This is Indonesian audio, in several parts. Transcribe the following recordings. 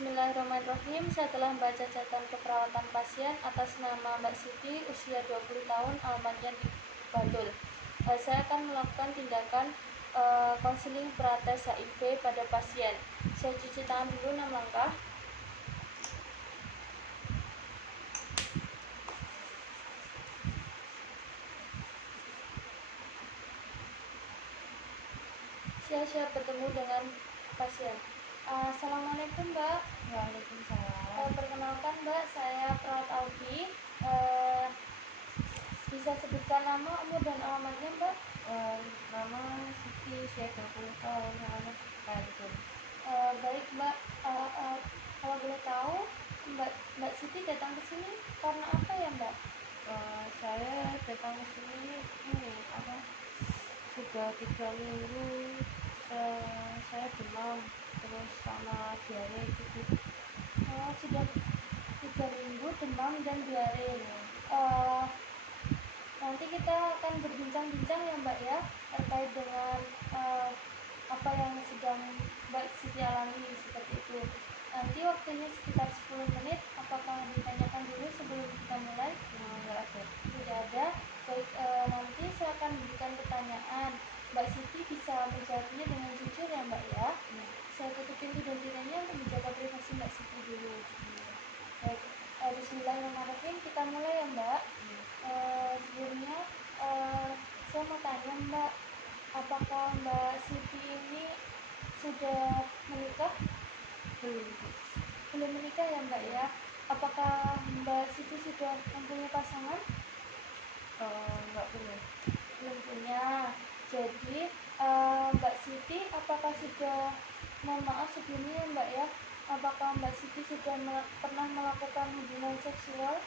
Bismillahirrahmanirrahim. Saya telah membaca catatan keperawatan pasien atas nama Mbak Siti, usia 20 tahun, alamatnya di Bantul. Saya akan melakukan tindakan konseling prates HIV pada pasien. Saya cuci tangan dulu 6 langkah. Saya siap bertemu dengan pasien. Assalamualaikum Mbak. Waalaikumsalam. Perkenalkan Mbak, saya perawat Alfi. Bisa sebutkan nama, umur, dan alamatnya Mbak? Nama Siti, usia 20 tahun, alamat Bantul. Baik Mbak, kalau boleh tahu Mbak Siti datang ke sini karena apa ya Mbak? Saya datang ke sini sudah 3 minggu saya demam terus sama diare gitu. Sudah 3 minggu demam dan diare. Nanti kita akan berbincang-bincang ya Mbak ya, terkait dengan apa yang sedang Mbak Siti alami seperti itu. Nanti waktunya sekitar 10 menit. Apakah ditanyakan dulu sebelum kita mulai? Nggak ada. Tidak ada. Baik, nanti saya akan berikan pertanyaan. Mbak Siti bisa menjawabnya dengan jujur ya Mbak ya. Saya tutup pintu dan tirainya untuk menjaga privasi Mbak Siti dulu. Baik, bismillahirrahmanirrahim. Kita mulai ya Mbak. Sebelumnya saya mau tanya Mbak, apakah Mbak Siti ini sudah menikah? Belum menikah ya Mbak ya. Apakah Mbak Siti sudah mempunyai pasangan? Nggak punya. Belum punya. Jadi Mbak Siti apakah sudah, mohon maaf sebelumnya Mbak ya, apakah Mbak Siti sudah pernah melakukan hubungan seksual?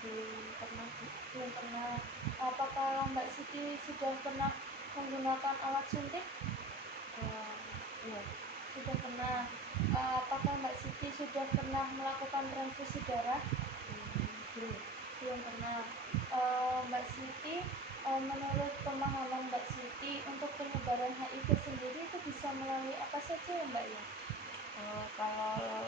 Belum pernah. Apakah Mbak Siti sudah pernah menggunakan alat suntik? Iya. Sudah pernah. Apakah Mbak Siti sudah pernah melakukan transfusi darah? Belum pernah. Mbak Siti, menurut pemahaman Mbak Siti, untuk penyebaran HIV sendiri itu bisa melalui apa saja ya Mbak ya? Kalau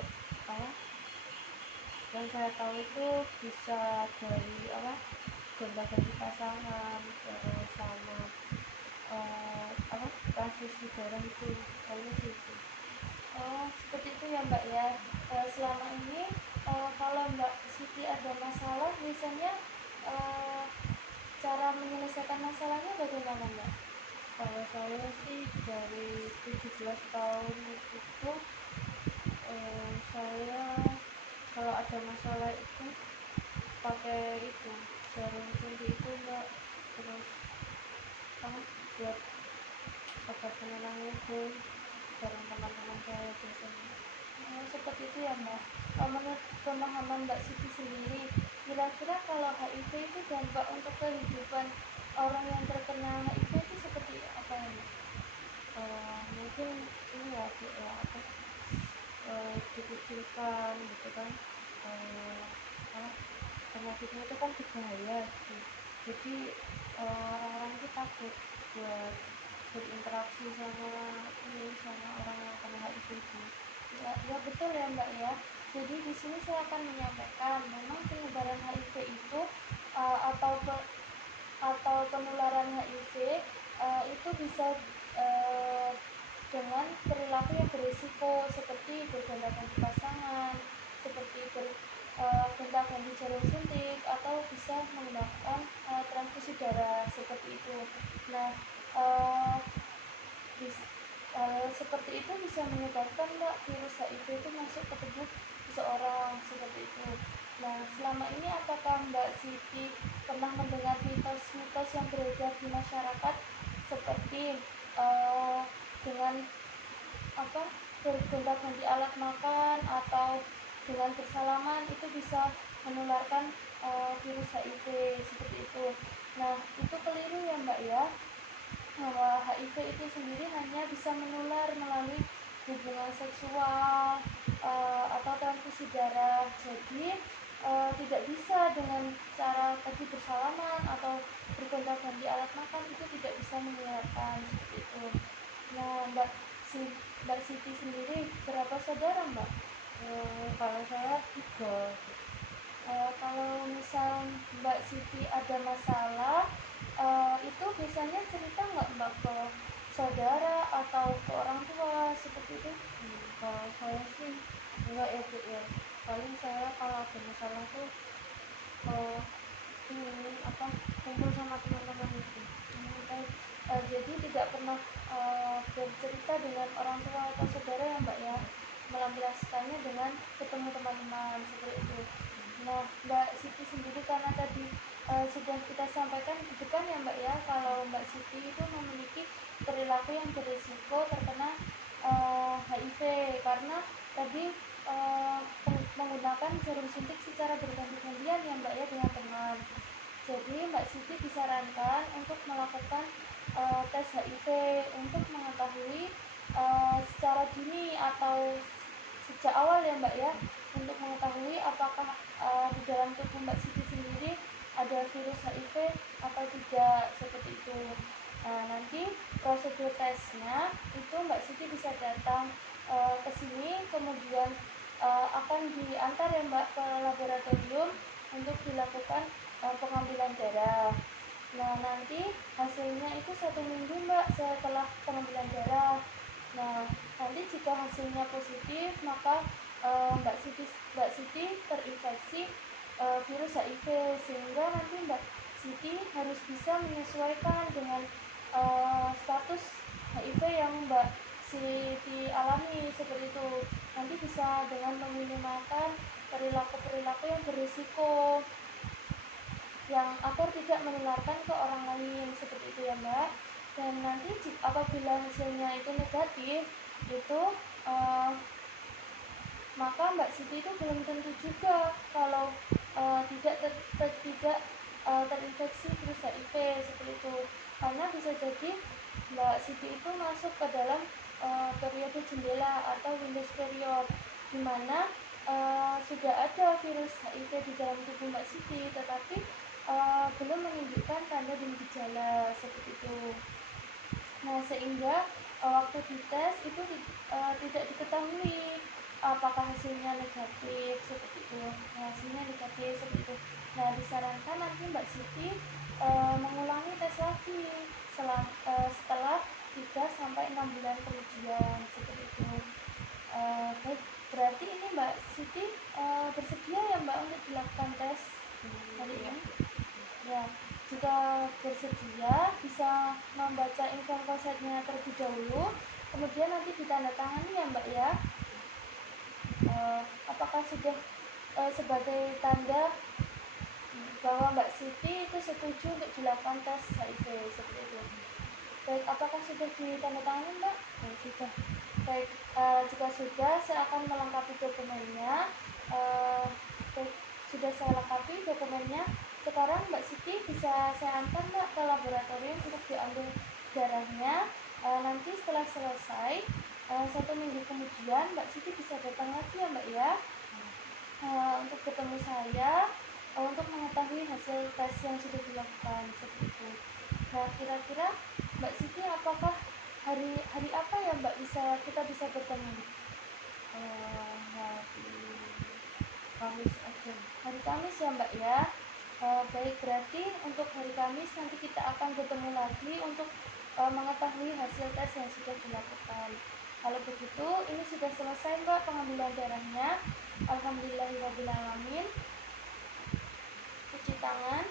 yang saya tahu itu bisa dari gonta-ganti pasangan, terus sama transfusi darah itu, kayaknya sih itu. Seperti itu ya Mbak ya. Selama ini kalau Mbak Siti ada masalah, biasanya cara menyelesaikan masalahnya bagaimana Mbak? Kalau saya sih dari 17 tahun itu saya kalau ada masalah itu pakai itu jarum suntik itu Mbak, terus buat obat penenang itu bareng teman-teman saya biasanya. Seperti itu ya Mbak. Menurut pemahaman Mbak Siti sendiri, kira-kira kalau HIV itu dampak untuk kehidupan orang yang terkena HIV itu seperti apa ya Mbak? Mungkin ini ya dikucilkan gitu kan, penyakitnya itu kan berbahaya gitu. Jadi orang-orang itu takut buat berinteraksi sama orang yang kena HIV itu. Ya betul ya Mbak ya. Jadi di sini saya akan menyampaikan memang penyebaran HIV itu atau penularan HIV itu bisa dengan perilaku yang berisiko seperti bergonta-ganti pasangan, seperti gonta-ganti jarum suntik, atau bisa menggunakan transfusi darah seperti itu. Nah, seperti itu bisa menyebabkan Mbak virus HIV itu masuk ke tubuh seseorang seperti itu. Nah, selama ini apakah Mbak Siti pernah mendengar mitos-mitos yang beredar di masyarakat seperti dengan bergonta-ganti alat makan atau dengan bersalaman itu bisa menularkan virus HIV seperti itu. Nah, itu keliru ya Mbak ya, bahwa HIV itu sendiri hanya bisa menular melalui hubungan seksual atau transfusi darah. Jadi tidak bisa dengan cara tadi bersalaman atau bergonta-ganti alat makan, itu tidak bisa menularkan seperti itu. Nah, Mbak Siti sendiri berapa saudara Mbak? Kalau saya 3. Kalau misal Mbak Siti ada masalah, itu biasanya cerita nggak Mbak ke saudara atau ke orang tua seperti itu? Kalau saya sih enggak ya Bu ya, paling saya kalau ada masalah tuh ingin kumpul sama teman-teman itu. Baik. Jadi tidak pernah bercerita dengan orang tua atau saudara ya Mbak ya, melampiaskannya dengan ketemu teman-teman seperti itu. Nah, Mbak Siti sendiri karena tadi sudah kita sampaikan di depan ya Mbak ya, kalau Mbak Siti itu memiliki perilaku yang berisiko terkena HIV karena tadi menggunakan jarum suntik secara berganti-gantian ya Mbak ya dengan teman. Jadi Mbak Siti disarankan untuk melakukan tes HIV untuk mengetahui secara dini atau sejak awal ya Mbak ya, untuk mengetahui apakah di dalam tubuh Mbak Siti sendiri ada virus HIV atau tidak seperti itu. Nah, nanti prosedur tesnya itu Mbak Siti bisa datang ke sini, kemudian akan diantar ya Mbak ke laboratorium untuk dilakukan pengambilan darah. Nah, nanti hasilnya itu 1 minggu Mbak setelah pengambilan darah. Nah, nanti jika hasilnya positif, maka Mbak Siti terinfeksi virus HIV, sehingga nanti Mbak Siti harus bisa menyesuaikan dengan status HIV yang Mbak Siti alami seperti itu. Nanti bisa dengan meminimalkan perilaku-perilaku yang berisiko yang agar tidak menularkan ke orang lain seperti itu ya Mbak. Dan nanti apabila hasilnya itu negatif itu maka Mbak Siti itu belum tentu juga kalau tidak terinfeksi virus HIV seperti itu, karena bisa jadi Mbak Siti itu masuk ke dalam periode jendela atau windows period, di mana sudah ada virus HIV di dalam tubuh Mbak Siti tetapi belum menunjukkan tanda dan gejala seperti itu. Nah, sehingga waktu dites itu tidak diketahui apakah hasilnya negatif seperti itu. Nah, hasilnya negatif seperti itu. Nah, disarankan nanti Mbak Siti mengulangi tes lagi setelah 3 sampai 6 bulan kemudian seperti itu. Baik, berarti ini Mbak Siti bersedia ya Mbak untuk dilakukan tes hari ini? Ya, jika bersedia bisa membaca info konsernya terlebih dahulu, kemudian nanti ditandatangani ya Mbak ya. Apakah sudah sebagai tanda bahwa Mbak Siti itu setuju untuk dilakukan tes HIV seperti itu. Baik, apakah sudah ditandatangani Mbak? Sudah. Baik, jika sudah saya akan melengkapi dokumennya. Baik, sudah saya lengkapi dokumennya. Sekarang Mbak Siti bisa saya antar Mbak ke laboratorium untuk diambil darahnya. Nanti setelah selesai 1 minggu kemudian Mbak Siti bisa datang lagi ya Mbak ya, untuk ketemu saya untuk mengetahui hasil tes yang sudah dilakukan seperti itu. Nah, kira-kira Mbak Siti apakah hari apa ya Mbak kita bisa bertemu? Hari Kamis aja. Hari Kamis ya Mbak ya. Baik, berarti untuk hari Kamis nanti kita akan bertemu lagi untuk mengetahui hasil tes yang sudah dilakukan. Kalau begitu, ini sudah selesai Mbak pengambilan darahnya. Alhamdulillahirrahmanirrahim. Cuci tangan.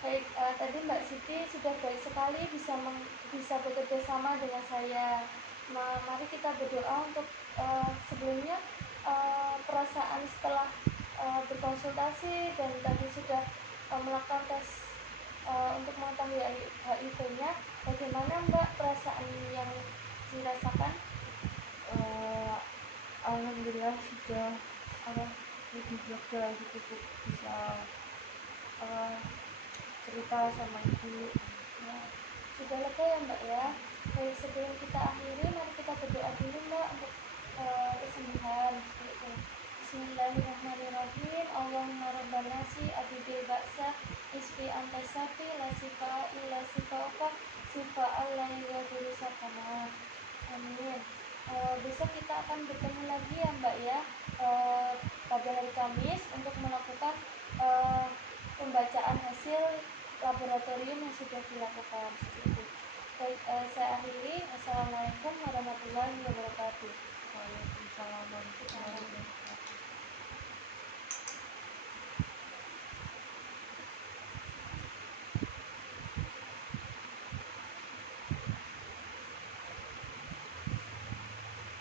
Baik, tadi Mbak Siti sudah baik sekali bisa bekerja sama dengan saya. Mari kita berdoa untuk sebelumnya perasaan setelah berkonsultasi dan tadi sudah melakukan tes untuk mengetahui HIV-nya. Bagaimana Mbak perasaan yang dirasakan? Alhamdulillah sudah lebih lega gitu bisa cerita sama ibu. Ya, sudah lega ya Mbak ya. Baik, sebelum kita akhiri, mari kita berdoa dulu Mbak untuk kesembuhan. Bismillahirrahmanirrahim. Allahumma rabban nasi abibil baksa isfi antasafi la sifa illa sifauka sifa Allah yughadiru sakana. Amin. Besok kita akan bertemu lagi ya Mbak ya, pada hari Kamis untuk melakukan pembacaan hasil laboratorium yang sudah dilakukan seperti itu. Baik, saya akhiri. Assalamualaikum warahmatullahi wabarakatuh. Waalaikumsalam warahmatullahi wabarakatuh.